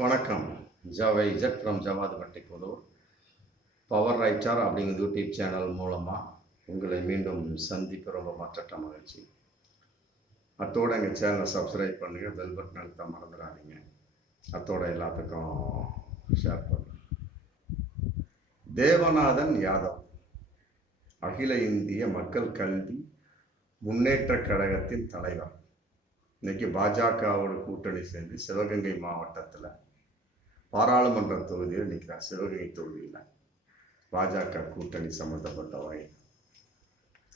வணக்கம். ஜாவை is from Javadhu Pattiputhur. Power writer அப்படிங்கிற யூடியூப் சேனல் மூலமாக உங்களை மீண்டும் சந்திப்பு ரொம்ப மற்றற்ற மகிழ்ச்சி. அத்தோடு எங்கள் சேனலை சப்ஸ்கிரைப் பண்ணுங்கள், பெல் பட்டன் அழுத்த மறந்துடாதீங்க. அத்தோட எல்லாத்துக்கும் ஷேர் பண்ணுங்கள். தேவநாதன் யாதவ் அகில இந்திய மக்கள் கல்வி முன்னேற்ற கழகத்தின் தலைவர். இன்னைக்கு பாஜகவோட கூட்டணி சேர்ந்து சிவகங்கை மாவட்டத்தில் பாராளுமன்ற தொகுதியில் நிற்கிறார். சிவகங்கை தொகுதியில் பாஜக கூட்டணி சம்பந்தப்பட்ட வகை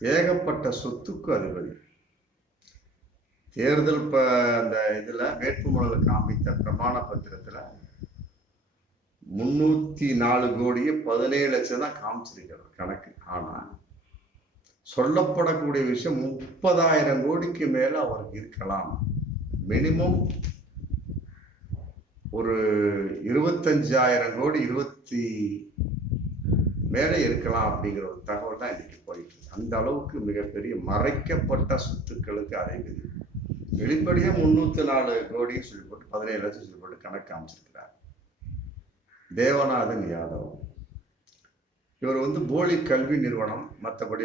ஏகப்பட்ட சொத்துக்கு அதிபதி. தேர்தல் அந்த இதில் வேட்புமனு காமித்த பிரமாண பத்திரத்தில் 304 கோடியே 17 லட்சம் தான் காமிச்சிருக்கிறது கணக்கு. ஆனால் சொல்லப்படக்கூடிய விஷயம் 30,000 கோடிக்கு மேலே அவருக்கு இருக்கலாம். மினிமம் ஒரு 25,000 கோடி 20 மேலே இருக்கலாம் அப்படிங்கிற ஒரு தகவல் தான் இன்னைக்கு போயிட்டு. அந்த அளவுக்கு மிகப்பெரிய மறைக்கப்பட்ட சொத்துக்களுக்கு அதை வெளிப்படையாக 304 கோடின்னு சொல்லி போட்டு 17 லட்சம் சொல்லி போட்டு கணக்கு காமிச்சிருக்கிறார் தேவநாதன் யாதவ். இவர் போலி கல்வி நிறுவனம், மற்றபடி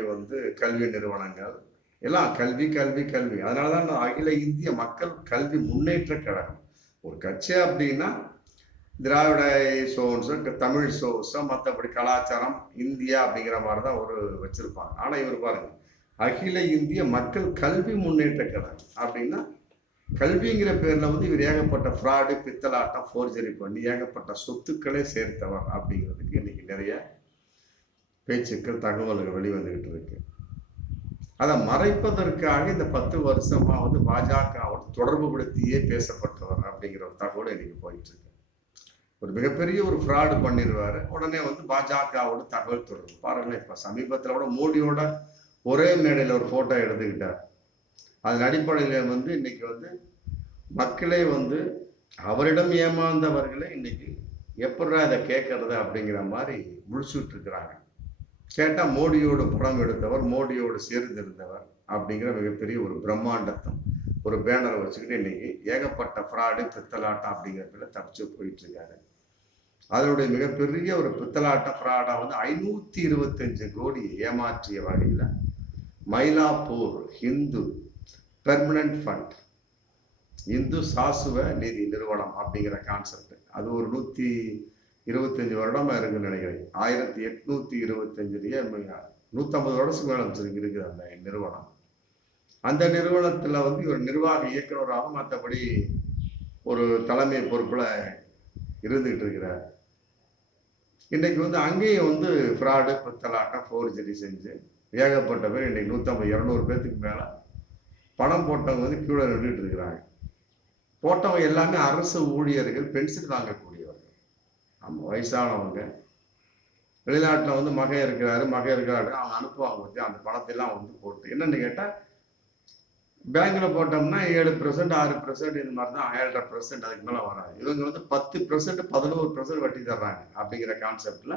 கல்வி நிறுவனங்கள் எல்லாம் கல்வி கல்வி கல்வி. அதனால தான் அகில இந்திய மக்கள் கல்வி முன்னேற்ற கழகம் ஒரு கட்சி அப்படின்னா திராவிட சோன்ஸோ தமிழ் சோஸோ மற்றபடி கலாச்சாரம் இந்தியா அப்படிங்கிற மாதிரி தான் ஒரு வச்சிருப்பாங்க. ஆனால் இவர் பாருங்க, அகில இந்திய மக்கள் கல்வி முன்னேற்ற கழகம் அப்படின்னா கல்விங்கிற பேரில் இவர் ஏகப்பட்ட ஃப்ராடு, பித்தலாட்டம், ஃபோர்ஜரி பண்ணி ஏகப்பட்ட சொத்துக்களே சேர்த்தவர் அப்படிங்கிறதுக்கு இன்னைக்கு நிறைய பேச்சுக்கள், தகவல்கள் வெளிவந்துகிட்டு இருக்கு. அதை மறைப்பதற்காக இந்த 10 வருஷமா பாஜகவோட தொடர்பு படுத்தியே பேசப்பட்டவர் அப்படிங்கிற ஒரு தகவல் இன்னைக்கு போயிட்டு இருக்கு. ஒரு மிகப்பெரிய ஒரு ஃப்ராடு பண்ணிடுவாரு, உடனே பாஜகவோட தகவல் தொடர்பு. பாருங்களேன், இப்ப சமீபத்தில் கூட மோடியோட ஒரே மேடையில் ஒரு போட்டோ எடுத்துக்கிட்டார். அதன் அடிப்படையில் இன்னைக்கு மக்களே அவரிடம் ஏமாந்தவர்களே இன்னைக்கு எப்படா இதை கேட்கறது அப்படிங்கிற மாதிரி முடிச்சுட்டு இருக்கிறாங்க. கேட்டால் மோடியோட படம் எடுத்தவர், மோடியோடு சேர்ந்திருந்தவர் அப்படிங்கிற மிகப்பெரிய ஒரு பிரம்மாண்டத்தம் ஒரு பேனரை வச்சுக்கிட்டு இன்னைக்கு ஏகப்பட்ட ஃப்ராடு, பித்தலாட்டம் அப்படிங்கிறதுல தப்பிச்சு போயிட்டு இருக்காரு. அதனுடைய மிகப்பெரிய ஒரு பித்தலாட்ட ஃப்ராடா 525 கோடி ஏமாற்றிய வகையில் மயிலாப்பூர் ஹிந்து பெர்மனன்ட் ஃபண்ட், இந்து சாசுவ நிதி நிறுவனம் அப்படிங்கிற கான்செப்ட், அது ஒரு 125 வருடமா இருக்குன்னு நினைக்கிறேன். 1825 150 வருடத்துக்கு மேலே இருக்குது அந்த நிறுவனம். அந்த நிறுவனத்தில் ஒரு நிர்வாக இயக்குநராக மற்றபடி ஒரு தலைமை பொறுப்புல இருந்துகிட்டு இருக்கிறார். இன்னைக்கு அங்கேயும் ஃப்ராடு, பித்தலாட்டம், ஃபோர்ஜரி செஞ்சு ஏகப்பட்ட பேர் இன்னைக்கு 150-200 பேர்த்துக்கு மேல பணம் போட்டவங்க கீழே நின்றுட்டு இருக்கிறாங்க. போட்டவங்க எல்லாமே அரசு ஊழியர்கள், பென்ஷன் வாங்கக்கூடியவர்கள், நம்ம வயசானவங்க. வெளிநாட்டில் மகன் இருக்கிறாரு அவங்க அனுப்புவாங்க. அந்த பணத்தெல்லாம் போட்டு என்னன்னு கேட்டால் பேங்க்ல போட்டோம்னா 7%, 6% இது மாதிரி தான், 7.5% அதுக்கு மேலே வராது. இவங்க 10%, 11% வட்டி தர்றாங்க அப்படிங்கிற கான்செப்ட்ல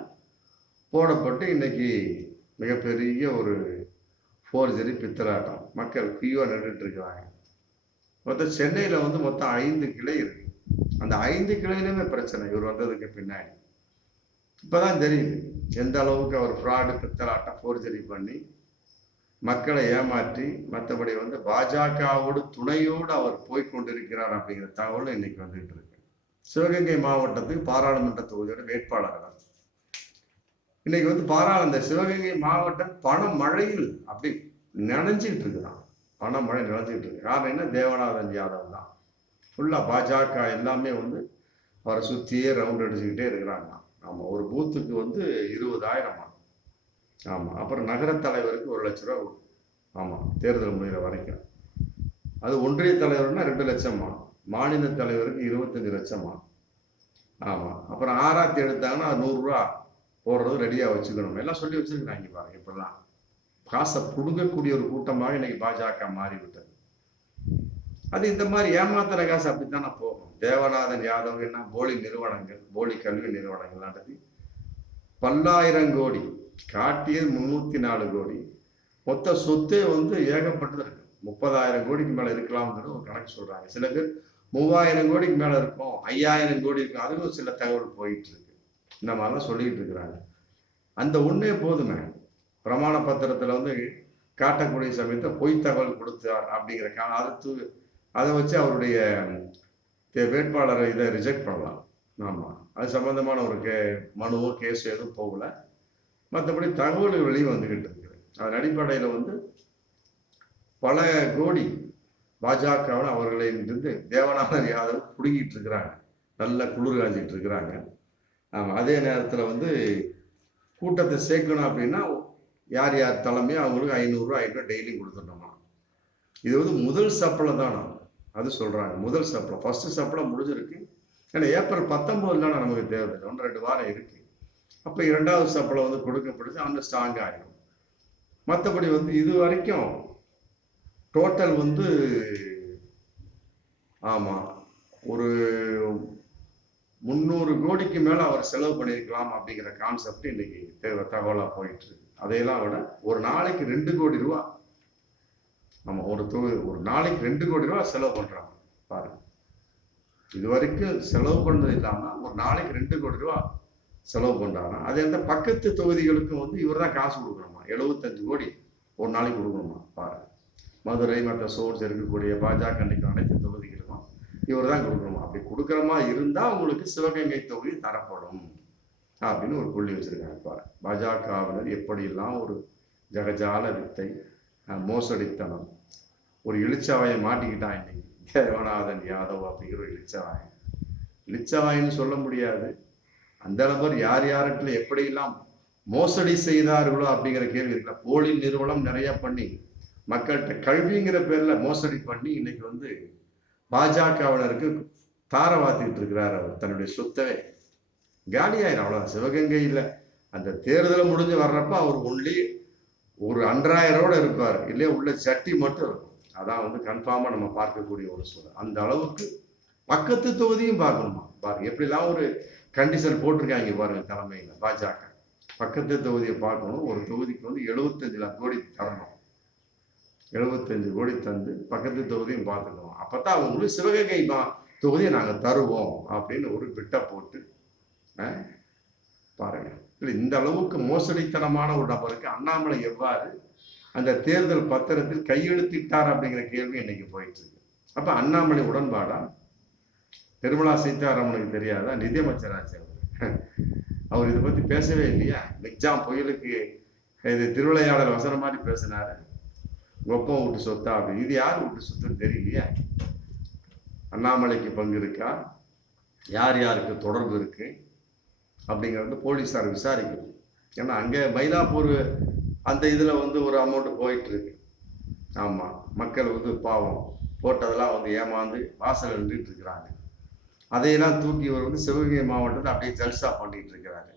போடப்பட்டு இன்னைக்கு மிகப்பெரிய ஒரு ஃபோர்ஜரி, பித்தலாட்டம், மக்கள் கியூவா நின்றுட்டு இருக்கிறாங்க. மொத்தம் சென்னையில் மொத்தம் 5 கிளை இருக்கு. அந்த 5 கிளையிலுமே பிரச்சனை. இவர் வந்ததுக்கு பின்னாடி இப்பதான் தெரியுது எந்த அளவுக்கு அவர் ஃப்ராடு, பித்தலாட்டம், ஃபோர்ஜரி பண்ணி மக்களை ஏமாற்றி மற்றபடி பாஜகவோடு துணையோடு அவர் போய்கொண்டிருக்கிறார் அப்படிங்கிற தகவல் இன்னைக்கு வந்துகிட்டு இருக்கு. சிவகங்கை மாவட்டத்துக்கு பாராளுமன்ற தொகுதியோட வேட்பாளர்கள் இன்னைக்கு அந்த சிவகங்கை மாவட்டம் பண மழையில் அப்படி நினைஞ்சிட்டு இருக்குதான். பண மழை நினைஞ்சிட்டு இருக்கு. காரணம் என்ன? தேவநாதன் யாதவ் தான். ஃபுல்லா பாஜக எல்லாமே அவரை சுற்றியே ரவுண்ட் அடிச்சுக்கிட்டே இருக்கிறாங்க. ஆமாம், ஒரு பூத்துக்கு 20,000. ஆமாம், அப்புறம் நகர தலைவருக்கு 1 லட்ச ரூபா. ஆமாம், தேர்தல் முடிகிற வரைக்கும். அது ஒன்றிய தலைவர்னா 2 லட்சமா, மாநில தலைவருக்கு 25 லட்சமா. ஆமாம், அப்புறம் ஆராய்ச்சி எடுத்தாங்கன்னா 100 ரூபா போடுறது ரெடியாக வச்சுக்கணும். எல்லாம் சொல்லி வச்சிருக்கிறாங்க. பாருங்க, இப்படிலாம் காசை புடுங்கக்கூடிய ஒரு கூட்டமாக இன்னைக்கு பாஜக மாறிவிட்டது. அது இந்த மாதிரி ஏமாத்துற காசு அப்படித்தானே போகும். தேவநாதன் யாதவ் என்ன போலி நிறுவனங்கள், போலி கல்வி நிறுவனங்கள் நடத்தி பல்லாயிரம் கோடி காட்டியது 304 கோடி. மொத்த சொத்தே ஏகப்பட்டது இருக்கு. 30,000 கோடிக்கு மேல இருக்கலாம்னு ஒரு கணக்கு சொல்றாங்க. சில பேர் 3000 கோடிக்கு மேல இருக்கும், 5000 கோடி இருக்கும். அதுவும் சில தகவல் போயிட்டு இருக்கு. இந்த மாதிரிலாம் சொல்லிட்டு இருக்கிறாங்க. அந்த ஒண்ணே போதுமே. பிரமாண பத்திரத்துல வந்து காட்டக்கூடிய சமயத்தை பொய் தகவல் கொடுத்தார் அப்படிங்கிற அதை வச்சு அவருடைய வேட்பாளரை இதை ரிஜெக்ட் பண்ணலாம். ஆமா, அது சம்பந்தமான ஒரு மனுவோ கேஸோ எதுவும் போகல. மற்றபடி தகவல்கள் வெளியே வந்துகிட்டு இருக்குது. அதன் அடிப்படையில் வந்து பல கோடி பாஜகவில் அவர்களிருந்து தேவநாதன் யாதவ் பிடுங்கிட்டு இருக்கிறாங்க, நல்ல குளிர் காஞ்சிட்டு இருக்கிறாங்க. ஆமாம், அதே நேரத்தில் வந்து கூட்டத்தை சேர்க்கணும் அப்படின்னா யார் யார் தலைமையோ அவங்களுக்கு 500 டெய்லி கொடுத்துட்டோமா. இது வந்து முதல் சப்பளம் தானே, அது சொல்கிறாங்க. முதல் சப்பளம், ஃபர்ஸ்ட் சப்பளம் முடிஞ்சிருக்கு. ஏன்னா ஏப்ரல் 19 நமக்கு தேவையில்லை, 1-2 வாரம் இருக்கு. அப்போ 2வது சப்பளம் வந்து கொடுக்கப்படுது, அவங்க ஸ்ட்ராங் ஆகிடும். மற்றபடி வந்து இது வரைக்கும் டோட்டல் வந்து ஆமாம் ஒரு 300 கோடிக்கு மேலே அவர் செலவு பண்ணியிருக்கலாம் அப்படிங்கிற கான்செப்ட் இன்னைக்கு தகவலாக போயிட்டு இருக்கு. அதையெல்லாம் விட ஒரு நாளைக்கு 2 கோடி ரூபா, நம்ம ஒரு நாளைக்கு 2 கோடி ரூபா செலவு பண்ணுறாங்க பாருங்க. இது வரைக்கும் செலவு பண்ணது இல்லாமல் ஒரு நாளைக்கு 2 கோடி ரூபா செலவு பண்ணுறாங்க. அது எந்த பக்கத்து தொகுதிகளுக்கும் வந்து இவர் தான் காசு கொடுக்கணுமா, 75 கோடி ஒரு நாளைக்கு கொடுக்கணுமா பாருங்க. மதுரை மற்ற சோர்ஸ் இருக்கக்கூடிய பாஜக அனைத்து தொகுதிகளுக்கும் இவர் தான் கொடுக்கணுமா. அப்படி கொடுக்குறமா இருந்தால் உங்களுக்கு சிவகங்கை தொகுதி தரப்படும் அப்படின்னு ஒரு புள்ளி வச்சிருக்காங்க பாருங்க. பாஜகவினர் எப்படியெல்லாம் ஒரு ஜகஜால வித்தை, மோசடித்தனம், ஒரு இளிச்சவாயை மாட்டிக்கிட்டான் இன்னைக்கு தேவநாதன் யாதவ் அப்படிங்கிற ஒரு இளிச்சவாயின்னு சொல்ல முடியாது. அந்த நபர் யார் யாருக்கு எப்படியெல்லாம் மோசடி செய்தார்களோ அப்படிங்கிற கேள்வி இருக்குல்ல. போலி நிறுவனம் நிறைய பண்ணி மக்கள்கிட்ட கல்விங்கிற பேர்ல மோசடி பண்ணி இன்னைக்கு வந்து பாஜகவினருக்கு தாரவாத்திட்டு இருக்கிறார். அவர் தன்னுடைய சொத்தவே காலியாயிரும், அவ்வளவுதான். சிவகங்கையில் அந்த தேர்தலை முடிஞ்சு வர்றப்ப அவர் ஒன்லி ஒரு அன்றாயரோட இருப்பார், இல்லையா உள்ள சட்டி மட்டும் இருக்கும். அதான் வந்து கன்ஃபார்மா நம்ம பார்க்கக்கூடிய ஒரு சூழல். அந்த அளவுக்கு பக்கத்து தொகுதியும் பார்க்கணுமா பாருங்க. எப்படிலாம் ஒரு கண்டிஷன் போட்டிருக்காங்க பாருங்க தலைமையில் பாஜக. பக்கத்து தொகுதியை பார்க்கணும், ஒரு தொகுதிக்கு வந்து 75 கோடி தரணும். 75 கோடி தந்து பக்கத்து தொகுதியும் பார்த்துக்கணும். அப்பதான் அவங்களுக்கு சிவகங்கை தொகுதியை நாங்கள் தருவோம் அப்படின்னு ஒரு பிட்டை போட்டு பாருங்க. இல்லை, இந்த அளவுக்கு மோசடித்தனமான ஒரு நபருக்கு அண்ணாமலை எவ்வாறு அந்த தேர்தல் பத்திரத்தில் கையெழுத்திட்டார் அப்படிங்கிற கேள்வி இன்னைக்கு போயிட்டு இருக்கு. அப்ப அண்ணாமலை உடன்பாடா? நிர்மலா சீதாராமனுக்கு தெரியாதா? நிதியமைச்சராச்சு அவர் இதை பத்தி பேசவே இல்லையா? மிக்ஜாம் புயலுக்கு இது திருவிளையாடல் வசனம் மாதிரி பேசினாரு. ஒப்பம் விட்டு சொத்தா அப்படி. இது யார் விட்டு சொத்துன்னு தெரியலையா? அண்ணாமலைக்கு பங்கு இருக்கா, யார் யாருக்கு தொடர்பு இருக்கு அப்படிங்கிறது போலீஸார் விசாரிக்கணும். ஏன்னா அங்கே மயிலாப்பூர் அந்த இதில் வந்து ஒரு அமௌண்ட் போயிட்டு இருக்கு. ஆமாம், மக்கள் வந்து பாவம் போட்டதெல்லாம் வந்து ஏமாந்து வாசல் நின்றுட்டு இருக்கிறாங்க. அதையெல்லாம் தூக்கி இவர் வந்து சிவகங்கை மாவட்டத்தில் அப்படியே ஜல்சா பண்ணிட்டு இருக்கிறாங்க.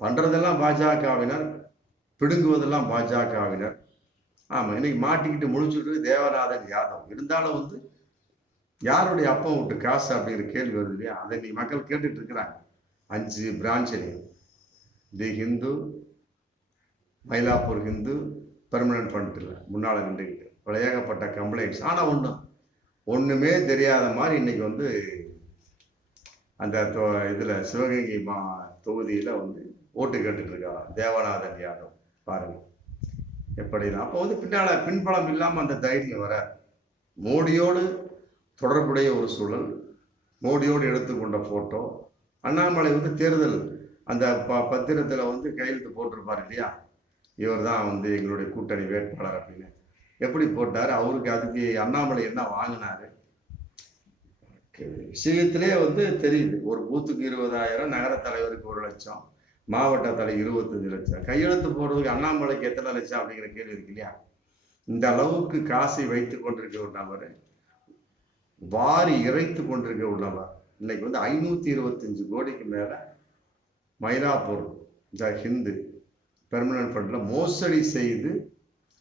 பண்ணுறதெல்லாம் பாஜகவினர், பிடுங்குவதெல்லாம் பாஜகவினர். ஆமாம், இன்னைக்கு மாட்டிக்கிட்டு முழிச்சுட்டு தேவநாதன் யாதவ். இருந்தாலும் வந்து யாருடைய அப்பா விட்டு காசு அப்படிங்கிற கேள்வி வருது இல்லையா? அதை நீ மக்கள் கேட்டுட்டு இருக்கிறாங்க. 5 பிரான்ச்சிலையும் தி ஹிந்து, மயிலாப்பூர் ஹிந்து பெர்மனன்ட் ஃபண்ட் இல்லை, முன்னால் நின்றுக்கிட்டு ஏகப்பட்ட கம்ப்ளைண்ட்ஸ். ஆனால் ஒன்றுமே தெரியாத மாதிரி இன்னைக்கு வந்து அந்த இதில் சிவகங்கை தொகுதியில் வந்து ஓட்டு கேட்டுட்டு இருக்கா தேவநாதன் யாதவ். பாருங்க எப்படின்னா. அப்போ வந்து பின்பலம் இல்லாமல் அந்த தைரியம் வர மோடியோடு தொடர்புடைய ஒரு சூழல், மோடியோடு எடுத்துக்கொண்ட போட்டோ. அண்ணாமலை வந்து தேர்தல் அந்த பத்திரத்தில் வந்து கையெழுத்து போட்டிருப்பார் இல்லையா, இவர் தான் வந்து எங்களுடைய கூட்டணி வேட்பாளர் அப்படின்னு. எப்படி போட்டார்? அவருக்கு அதுக்கு அண்ணாமலை என்ன வாங்கினாரு விஷயத்திலே வந்து தெரியுது. ஒரு பூத்துக்கு 20,000, நகர தலைவருக்கு 1 லட்சம், மாவட்ட தலை 25 லட்சம். கையெழுத்து போடுறதுக்கு அண்ணாமலைக்கு எத்தனை லட்சம் அப்படிங்கிற கேள்வி இருக்கு இல்லையா? இந்த அளவுக்கு காசை வைத்து கொண்டிருக்க ஒரு நபர், வாரி இறைத்து கொண்டிருக்க ஒரு நபர் இன்னைக்கு வந்து 525 கோடிக்கு மேல மயிலாப்பூர் த ஹிந்து பெர்மனன்ட் ஃபண்ட்ல மோசடி செய்து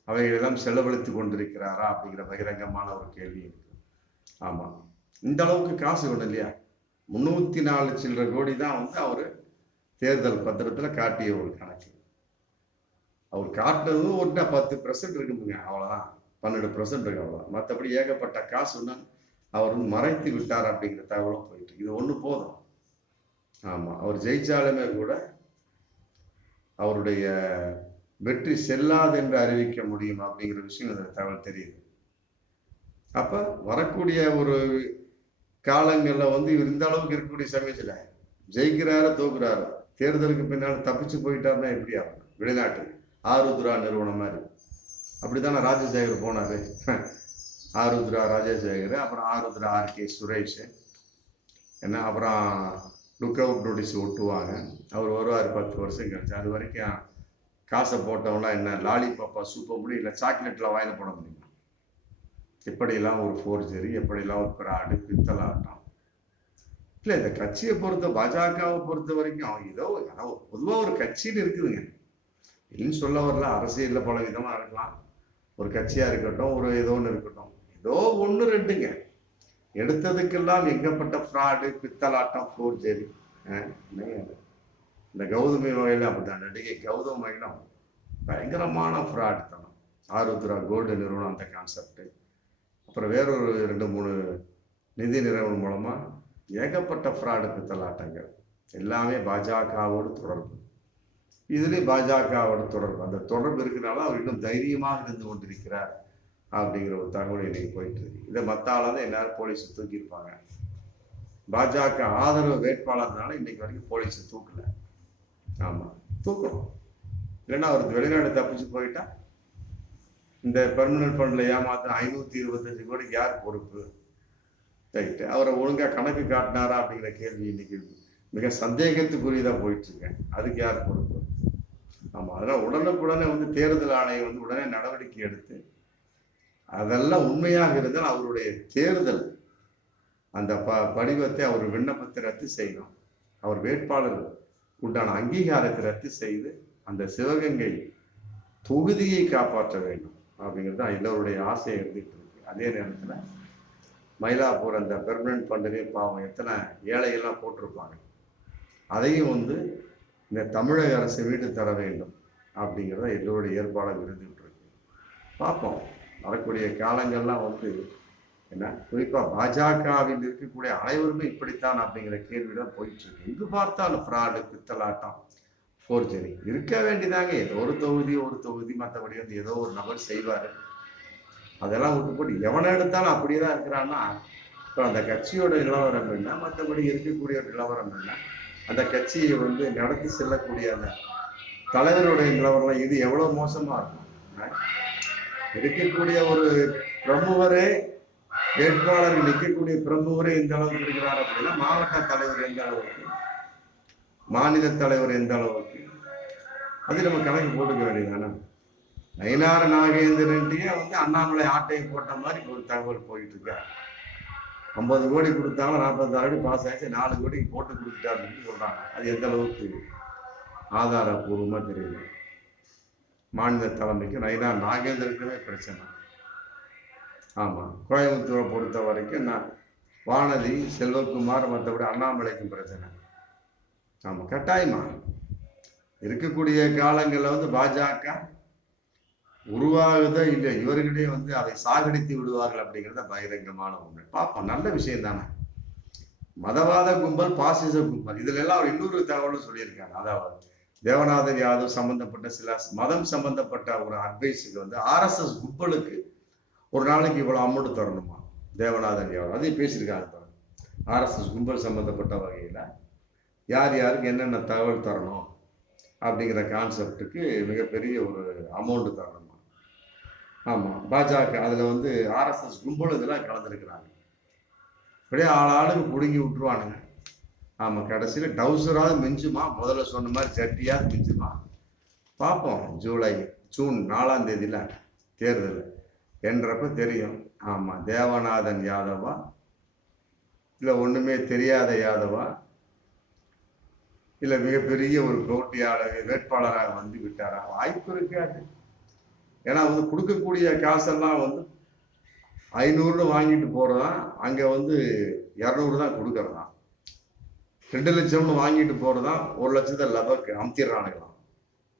அவைகளெல்லாம் செலவழித்து கொண்டிருக்கிறாரா அப்படிங்கிற பகிரங்கமான ஒரு கேள்வி இருக்கு. ஆமா, இந்த அளவுக்கு காசு வேணும் இல்லையா? 304 சில்லற கோடி தான் வந்து அவரு தேர்தல் பத்திரத்துல காட்டிய ஒரு கணக்கு. அவர் காட்டுறது ஒரு 10% இருக்குங்க, அவ்வளவுதான். 12% இருக்கு, அவ்வளவுதான். மற்றபடி ஏகப்பட்ட காசு அவர் வந்து மறைத்து விட்டார் அப்படிங்கிற தகவலும் போயிட்டு இது ஒண்ணு போதும். ஆமா, அவர் ஜெயிச்சாலுமே கூட அவருடைய வெற்றி செல்லாது என்று அறிவிக்க முடியும் அப்படிங்கிற விஷயம் இந்த தகவல் தெரியுது. அப்ப வரக்கூடிய ஒரு காலங்கள்ல வந்து இவர் இந்த அளவுக்கு இருக்கக்கூடிய சமயத்துல ஜெயிக்கிறாரு தோக்குறாரு, தேர்தலுக்கு பின்னால் தப்பிச்சு போயிட்டாருன்னா எப்படி ஆகும்? வெளிநாட்டுக்கு ஆருத்ரா நிறுவனம் மாதிரி அப்படித்தானே ராஜசேகர் போனாரு. ஆருத்ரா ராஜசேகர், அப்புறம் ஆருத்ரா ஆர்கே சுரேஷ், என்ன அப்புறம் லுக் அவுட் நோட்டீஸ் ஒட்டுவாங்க. அவர் வருவார் 10 வருஷம் கழிச்சு. அது வரைக்கும் காசை போட்டவங்களாம் என்ன லாலிபாப்பா சூப்ப முடியும், இல்லை சாக்லேட்டில் வாயில போட முடியுமா? எப்படியெல்லாம் ஒரு ஃபோர்ஜரி, எப்படியெல்லாம் ஒரு பிராடு பித்தலாட்டம். இல்லை, இந்த கட்சியை பாஜகவை பொறுத்த வரைக்கும் ஏதோ பொதுவாக ஒரு கட்சின்னு இருக்குதுங்க. இல்லைன்னு சொல்ல வரல, அரசியலில் பல விதமாக இருக்கலாம். ஒரு கட்சியாக இருக்கட்டும், ஒரு ஏதோ ஒன்று இருக்கட்டும், ஏதோ ஒன்று ரெண்டுங்க. எடுத்ததுக்கெல்லாம் எங்கப்பட்ட ஃப்ராடு பித்தலாட்டம் ஃபோர்ஜரி. இந்த கௌதமி வகையில் அப்படிதான். நடிகை கௌதம் வகையிலும் பயங்கரமான ஃப்ராடு தனம். ஆருத்ரா கோல்டு நிறுவனம் அந்த கான்செப்ட். அப்புறம் வேறொரு 2-3 நிதி நிறுவனம் மூலமாக ஏகப்பட்ட ஃப்ராடு பித்தலாட்டங்கள் எல்லாமே பாஜகவோடு தொடர்பு. இதுலேயும் பாஜகவோட தொடர்பு. அந்த தொடர்பு இருக்கிறனால அவர் இன்னும் தைரியமாக இருந்து கொண்டிருக்கிறார் அப்படிங்கிற ஒரு தகவல் இன்னைக்கு போயிட்டு இருக்கு. இதை மற்ற ஆளாக எல்லாரும் போலீஸ் தூக்கியிருப்பாங்க. பாஜக ஆதரவு வேட்பாளர்னால இன்னைக்கு வரைக்கும் போலீஸ் தூக்கல. ஆமா, தூக்கணும். இல்லைன்னா அவருக்கு வெளிநாடு தப்பிச்சு போயிட்டா இந்த பெர்மனன்ட் ஃபண்ட்ல ஏமாத்த 525 கோடிக்கு யார் பொறுப்பு? ரைட்டு, அவரை ஒழுங்கா கணக்கு காட்டினாரா அப்படிங்கிற கேள்வி இன்னைக்கு மிக சந்தேகத்துக்குரியதாக போயிட்டு இருக்கேன். அதுக்கு யார் பொறுப்பு? ஆமா, அதெல்லாம் உடனுக்குடனே வந்து தேர்தல் ஆணையம் வந்து உடனே நடவடிக்கை எடுத்து அதெல்லாம் உண்மையாக இருந்தால் அவருடைய தேர்தல் அந்த படிவத்தை அவர் விண்ணப்பத்தை ரத்து செய்யணும். அவர் வேட்பாளர் உண்டான அங்கீகாரத்தை ரத்து செய்து அந்த சிவகங்கை தொகுதியை காப்பாற்ற வேண்டும் அப்படிங்கிறது தான் எல்லோருடைய ஆசையை இருந்துட்டு இருக்கு. அதே நேரத்தில் மயிலாப்பூர் அந்த பெர்மனன்ட் ஃபண்ட்லேயும் பாவம் எத்தனை ஏழையெல்லாம் போட்டிருப்பாங்க. அதையும் வந்து இந்த தமிழக அரசு வீட்டு தர வேண்டும் அப்படிங்கிறத எல்லோருடைய ஏற்பாடாக இருந்துகிட்டு இருக்கு. பார்ப்போம், வரக்கூடிய காலங்கள்லாம் வந்து என்ன, குறிப்பாக பாஜகவில் இருக்கக்கூடிய அனைவருமே இப்படித்தான் அப்படிங்கிற கேள்விதான் போயிட்டு இருக்கு. எங்கு பார்த்தாலும் ஃப்ராடு பித்தலாட்டம் ஃபோர்ஜரி இருக்க வேண்டியதாங்க. ஏதோ ஒரு தொகுதி மற்றபடி வந்து ஏதோ ஒரு நபர் செய்வார். அதெல்லாம் விட்டு போட்டு எவனை எடுத்தாலும் அப்படியே தான் இருக்கிறான்னா இப்போ அந்த கட்சியோட நிலவரம் என்ன, மற்றபடி இருக்கக்கூடிய ஒரு நிலவரம் என்ன, அந்த கட்சியை வந்து நடத்தி செல்லக்கூடிய அந்த தலைவருடைய நிலவரம் இது எவ்வளோ மோசமாக இருக்கும். இருக்கக்கூடிய ஒரு பிரமுகரே வேட்பாளர் நிற்கக்கூடிய பிரமுகரே எந்த அளவுக்கு இருக்கிறார் அப்படின்னா மாவட்ட தலைவர் எந்த அளவுக்கு, மாநில தலைவர் எந்த அளவுக்கு, அது நம்ம கணக்கு போட்டுக்க வேண்டியதானே. நயினார் நாகேந்திரன்ட்டே வந்து அண்ணாமலை ஆட்டையை போட்ட மாதிரி ஒரு தகவல் போயிட்டு இருக்காரு. 50 கோடி கொடுத்தாலும் 46 கோடி பாஸ் ஆயிடுச்சு, 4 கோடிக்கு போட்டு கொடுத்துட்டாருன்னு சொல்றாங்க. அது எந்த அளவுக்கு ஆதாரபூர்வமா தெரியுது. மாநில தலைமைக்கு நயினார் நாகேந்திரனுக்குமே பிரச்சனை. ஆமா, கோயம்புத்தூரை பொறுத்த வரைக்கும் வானதி செல்வகுமார் மற்றபடி அண்ணாமலைக்கும் பிரச்சனை. ஆமா, கட்டாயமா இருக்கக்கூடிய காலங்களில் வந்து பாஜக உருவாகுதோ இல்லை, இவர்களே வந்து அதை சாகடித்து விடுவார்கள் அப்படிங்கிறத பகிரங்கமான உண்மை. பார்ப்போம், நல்ல விஷயம் தானே. மதவாத கும்பல், பாசிச கும்பல், இதுல எல்லாம் அவர் இன்னொரு தகவலும் சொல்லியிருக்காங்க. அதாவது தேவநாதன் யாதவ் சம்பந்தப்பட்ட சில மதம் சம்பந்தப்பட்ட ஒரு அட்வைஸுக்கு வந்து RSS கும்பலுக்கு ஒரு நாளைக்கு இவ்வளவு அமௌண்ட் தரணுமா தேவநாதன் யாதவ், அதையும் பேசியிருக்காங்க. RSS கும்பல் சம்பந்தப்பட்ட வகையில யார் யாருக்கு என்னென்ன தகவல் தரணும் அப்படிங்கிற கான்செப்டுக்கு மிகப்பெரிய ஒரு அமௌண்ட் தரணுமா. ஆமாம், பாஜக அதில் வந்து RSS கும்பல் இதெல்லாம் கலந்துருக்கிறாங்க. அப்படியே ஆளுக்கு பிடுங்கி விட்டுருவானுங்க. ஆமாம், கடைசியில் டவுசராவது மிஞ்சுமா, முதல்ல சொன்ன மாதிரி சட்டியாவது மிஞ்சுமா. பார்ப்போம், ஜூன் 4ஆம் தேதியில் தேர்தல் என்றப்ப தெரியும். ஆமாம், தேவநாதன் யாதவா இல்லை ஒன்றுமே தெரியாத யாதவா இல்லை மிகப்பெரிய ஒரு போட்டியாளர் வேட்பாளராக வந்து விட்டாரா? வாய்ப்பு இருக்காது. ஏன்னா வந்து கொடுக்கக்கூடிய காசெல்லாம் வந்து 500 வாங்கிட்டு போறதான், அங்க வந்து 200 தான் கொடுக்கறதான். 2 லட்சம்னு வாங்கிட்டு போறதான் 1 லட்சத்தை லபக்கு அமுத்திடுறானுங்களாம்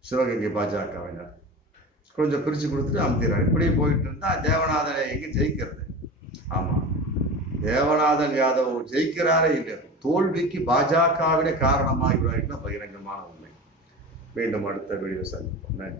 சிவகங்கை பாஜகவினர். கொஞ்சம் பிரிச்சு கொடுத்துட்டு அமுத்திடுறாங்க. இப்படியே போயிட்டு இருந்தா தேவநாதனை எங்க ஜெயிக்கிறது? ஆமா, தேவநாதன் யாதவ் ஜெயிக்கிறாரே இல்லையா, தோல்விக்கு பாஜகவிட காரணமாகிறார்கள் பகிரங்கமான உண்மை. மீண்டும் அடுத்த வீடியோ சந்திப்போம். நன்றி.